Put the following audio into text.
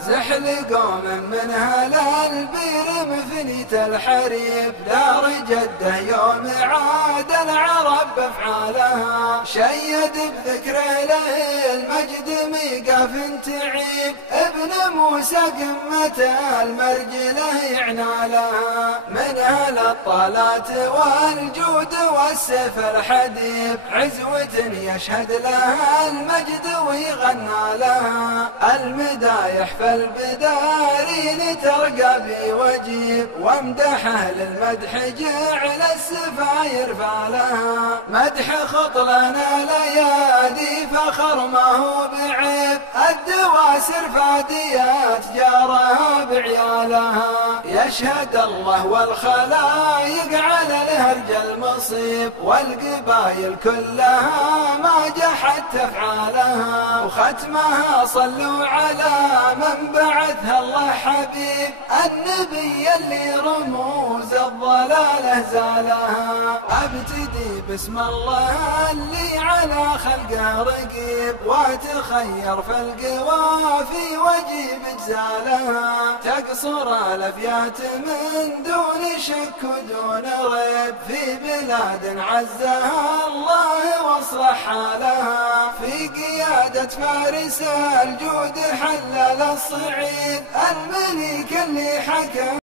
زحل قوم من هل البير مفنية الحريب، دار جده يوم عاد العرب بافعالها، شيد بذكر المجد ميقاف تعيب، ابن موسى قمة المرجله يعنى لها، من اهل الطلات والجود والسيف الحديب، عزوة يشهد لها المجد ويغنى لها، المدايح فالبدارين ترقى بوجيب، وامدح اهل المدح جعل السفاير فالها، مدح خط لنا ليادي فخر ما هو بعيب، الدواسر فاديات جارها بعيالها، يشهد الله والخلايق على الهرج المصيب، والقبايل كلها ما جحت تفعالها، وختمها صلوا على من بعثها الله حبيب، النبي اللي رموز الضلالة زالها، ابتدي بسم الله اللي على خلقه رقيب، واتخير في القوافي واجيب اجزالها، تقصر الابيات من دون شك ودون ريب، في بلاد عزها الله واصلح حالها، في قيادة فارس الجود حلل الصعيد، الملك اللي حكم